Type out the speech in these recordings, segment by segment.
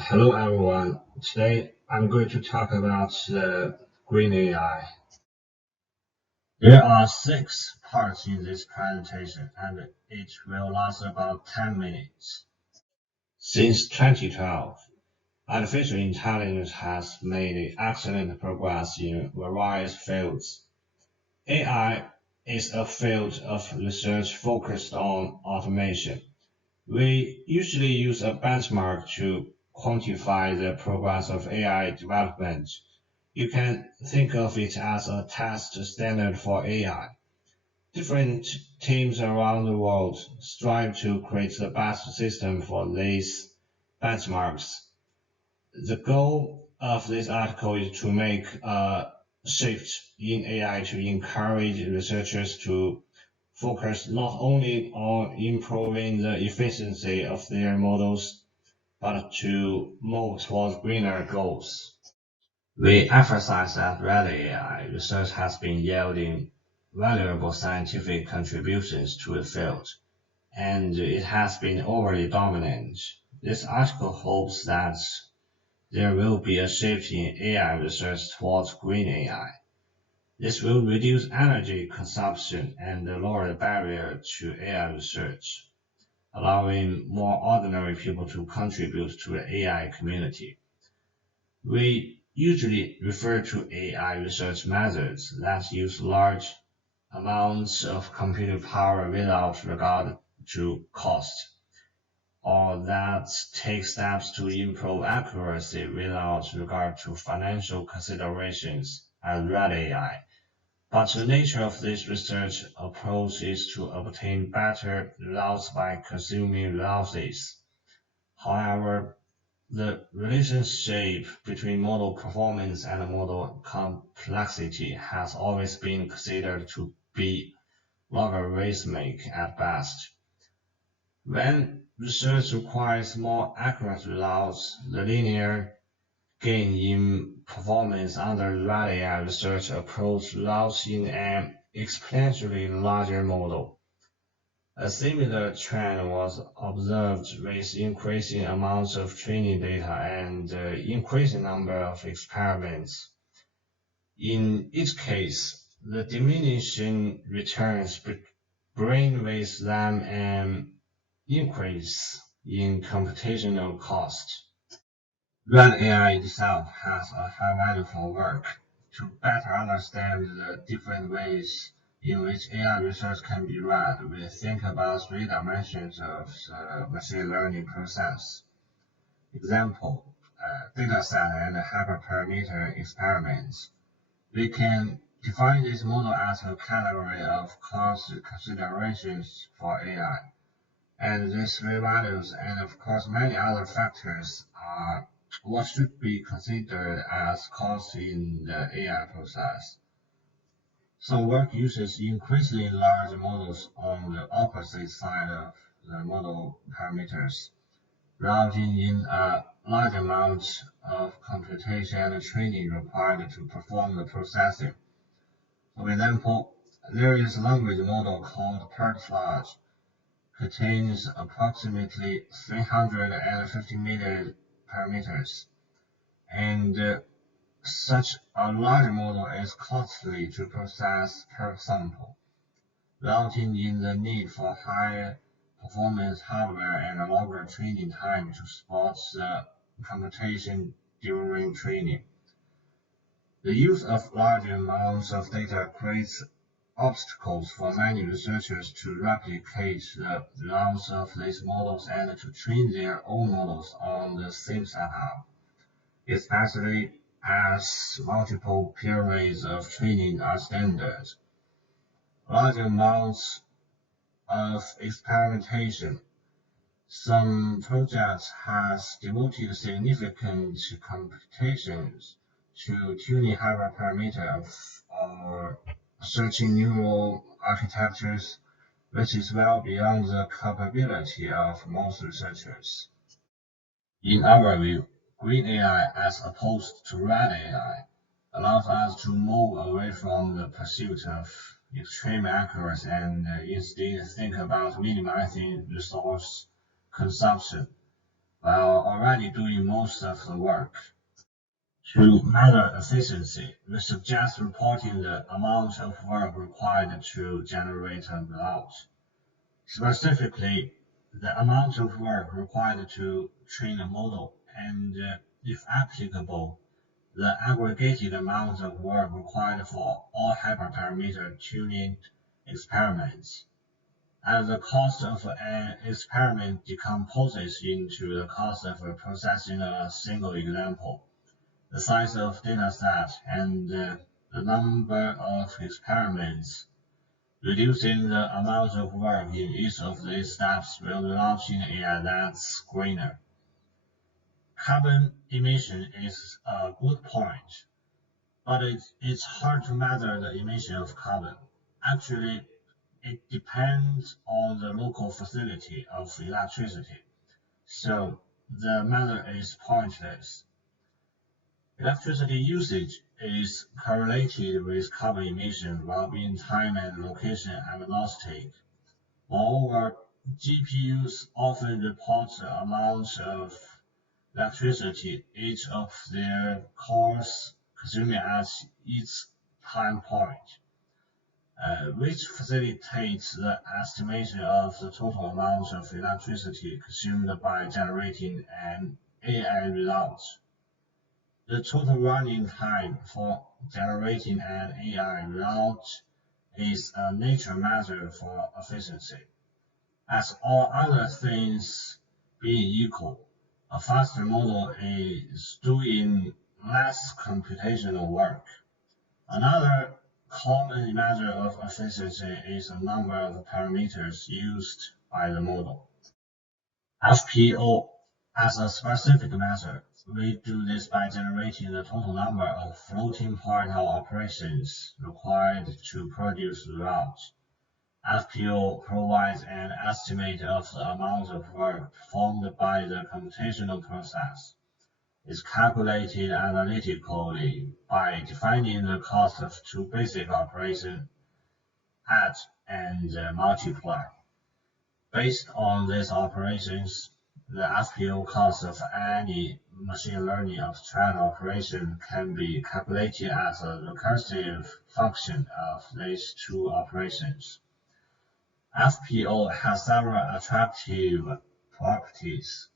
Hello everyone. Today I'm going to talk about green AI. There are six parts in this presentation and it will last about 10 minutes. Since 2012, artificial intelligence has made excellent progress in various fields. AI is a field of research focused on automation. We usually use a benchmark to quantify the progress of AI development. You can think of it as a test standard for AI. Different teams around the world strive to create the best system for these benchmarks. The goal of this article is to make a shift in AI to encourage researchers to focus not only on improving the efficiency of their models, but to move towards greener goals. We emphasize that Red AI research has been yielding valuable scientific contributions to the field, and it has been overly dominant. This article hopes that there will be a shift in AI research towards green AI. This will reduce energy consumption and lower the barrier to AI research, allowing more ordinary people to contribute to the AI community. We usually refer to AI research methods that use large amounts of computing power without regard to cost, or that take steps to improve accuracy without regard to financial considerations as Red AI. But the nature of this research approach is to obtain better results by consuming resources. However, the relationship between model performance and model complexity has always been considered to be logarithmic at best. When research requires more accurate results, the linear gain in performance under the Red AI research approach results in an exponentially larger model. A similar trend was observed with increasing amounts of training data and increasing number of experiments. In each case, the diminishing returns bring with them an increase in computational cost. Red AI itself has a high value for work. To better understand the different ways in which AI research can be read, we think about three dimensions of the machine learning process. Example, dataset and hyperparameter experiments. We can define this model as a category of cost considerations for AI. And these three values, and of course many other factors, are what should be considered as costs in the AI process. Some work uses increasingly large models on the opposite side of the model parameters, resulting in a large amount of computation and training required to perform the processing. For example, there is a language model called PERT-large, contains approximately 350 million parameters, and such a large model is costly to process per sample, resulting in the need for high performance hardware and a longer training time to support the computation during training. The use of large amounts of data creates obstacles for many researchers to replicate the results of these models and to train their own models on the same setup, especially as multiple periods of training are standard. Large amounts of experimentation. Some projects has devoted significant computations to tuning hyperparameters or searching neural architectures, which is well beyond the capability of most researchers. In our view, green AI, as opposed to red AI, allows us to move away from the pursuit of extreme accuracy and instead think about minimizing resource consumption while already doing most of the work. To measure efficiency, we suggest reporting the amount of work required to generate a result. Specifically, the amount of work required to train a model and, if applicable, the aggregated amount of work required for all hyperparameter tuning experiments. As the cost of an experiment decomposes into the cost of processing a single example, the size of dataset, and the number of experiments, reducing the amount of work in each of these steps will result in AI that's greener. Carbon emission is a good point, but it's hard to measure the emission of carbon. Actually, it depends on the local facility of electricity, so the measure is pointless. Electricity usage is correlated with carbon emission while being time and location agnostic. Moreover, GPUs often report the amount of electricity each of their cores consuming at each time point, which facilitates the estimation of the total amount of electricity consumed by generating an AI result. The total running time for generating an AI result is a nature measure for efficiency. As all other things being equal, a faster model is doing less computational work. Another common measure of efficiency is the number of parameters used by the model. FPO as a specific measure, we do this by generating the total number of floating point operations required to produce the result. FPO provides an estimate of the amount of work performed by the computational process. It's calculated analytically by defining the cost of two basic operations, add and multiply. Based on these operations, the FPO cost of any machine learning abstract operation can be calculated as a recursive function of these two operations. FPO has several attractive properties.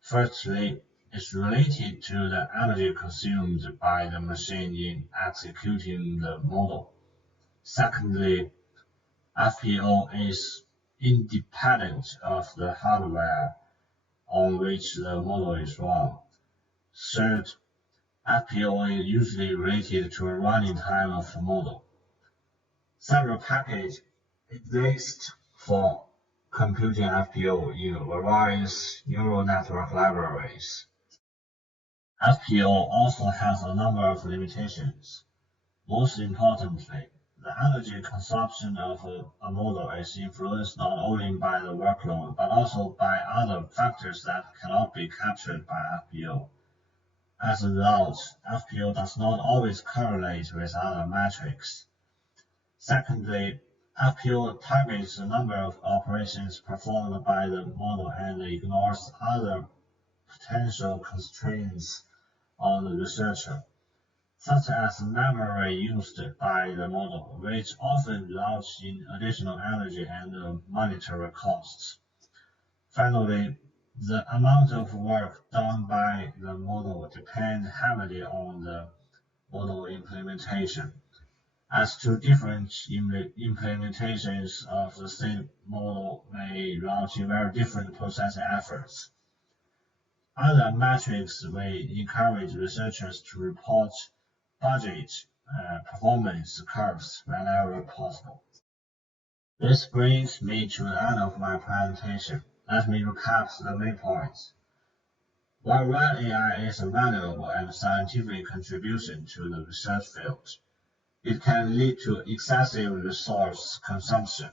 Firstly, it's related to the energy consumed by the machine in executing the model. Secondly, FPO is independent of the hardware on which the model is run. Third, FPO is usually related to the running time of the model. Several packages exist for computing FPO in various neural network libraries. FPO also has a number of limitations. Most importantly, the energy consumption of a model is influenced not only by the workload, but also by other factors that cannot be captured by FPO. As a result, FPO does not always correlate with other metrics. Secondly, FPO targets the number of operations performed by the model and ignores other potential constraints on the researcher, such as memory used by the model, which often results in additional energy and monetary costs. Finally, the amount of work done by the model depends heavily on the model implementation. As to different implementations of the same model may result in very different processing efforts. Other metrics we encourage researchers to report budget performance curves whenever possible. This brings me to the end of my presentation. Let me recap the main points. While RAG AI is a valuable and scientific contribution to the research field, it can lead to excessive resource consumption.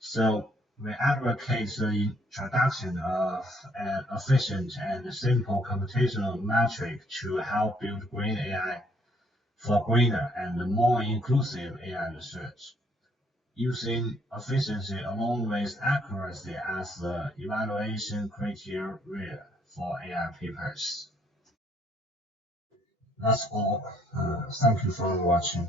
So we advocate the introduction of an efficient and simple computational metric to help build green AI for greener and more inclusive AI research. Using efficiency along with accuracy as the evaluation criteria for AI papers. That's all. Thank you for watching.